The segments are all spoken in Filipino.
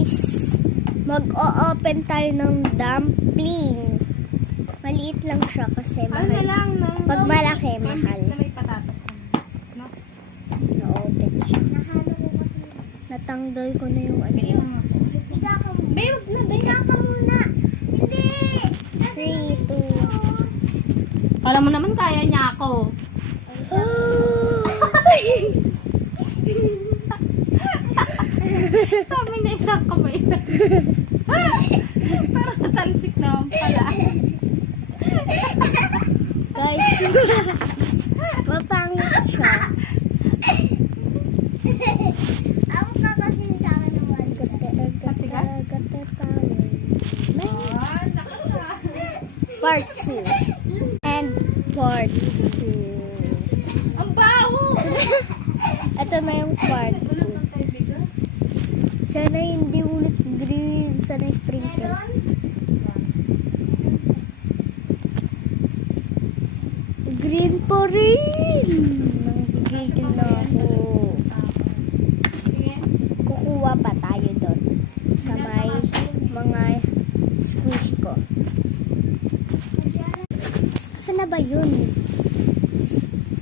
guys, mag-o-open tayo ng dumpling. Maliit lang siya kasi mahal. Ano na lang ng Pag malaki, mahal. na may patatas. No? Na-open siya. Natanggal ko na yung ano. Biga ka muna. Babe, na, Biga ka muna. Hindi. 3, 2. Alam mo naman kaya niya ako. Sabi na isang kamay. Parang natalsik naman pala. Guys, mapangit siya. Ako ka kasi sa akin ng one. Matigas? Part 2. And part 2. Ang baho! Ito na yung part 2. Sana hindi ulit green. Sana sprinkles. Green pa rin. Nanggigigil na ako. Sige. Kukuha pa tayo doon. Sa may mga squish ko. Saan na ba yun?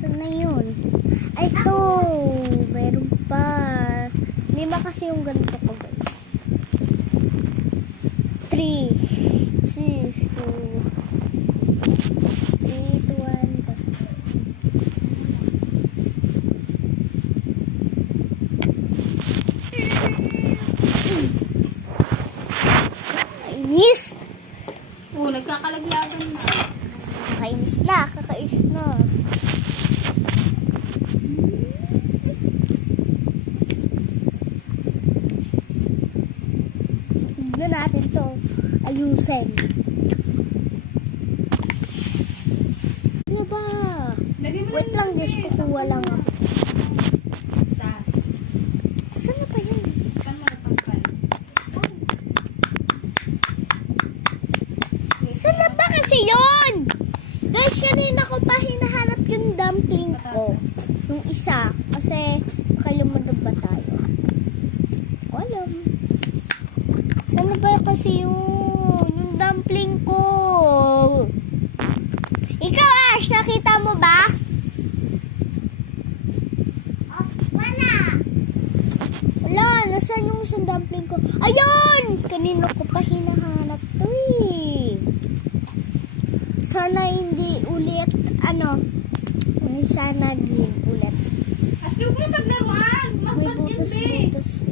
Saan na yun? Ay, ito. Meron pa. Hindi ba kasi yung ganito ko, guys? 3, 2, 3, 2, 1. Inis! Nagkakalagyagan na. Kakainis na, kakais na. Tignan natin to. Ayusin. Ano ba? Wait lang, guys. Kukuha lang ako. Saan na ba yun? Saan na ba kasi yun? Guys, kanina ko pa hinahanap yung dumpling ko. Yung isa. Kasi, nakalimutan ba tayo? Hindi ko alam. Saan na ba kasi yung dumpling ko? Ikaw, Ash, nakita mo ba? Oh, wala. Wala, nasaan yung isang dumpling ko? Ayun! Kanina ko pa hinahanap to eh. Sana hindi ulit, sana green ulit. Ashley, huwag mo paglaruan. May Magbat yan, butas-butas.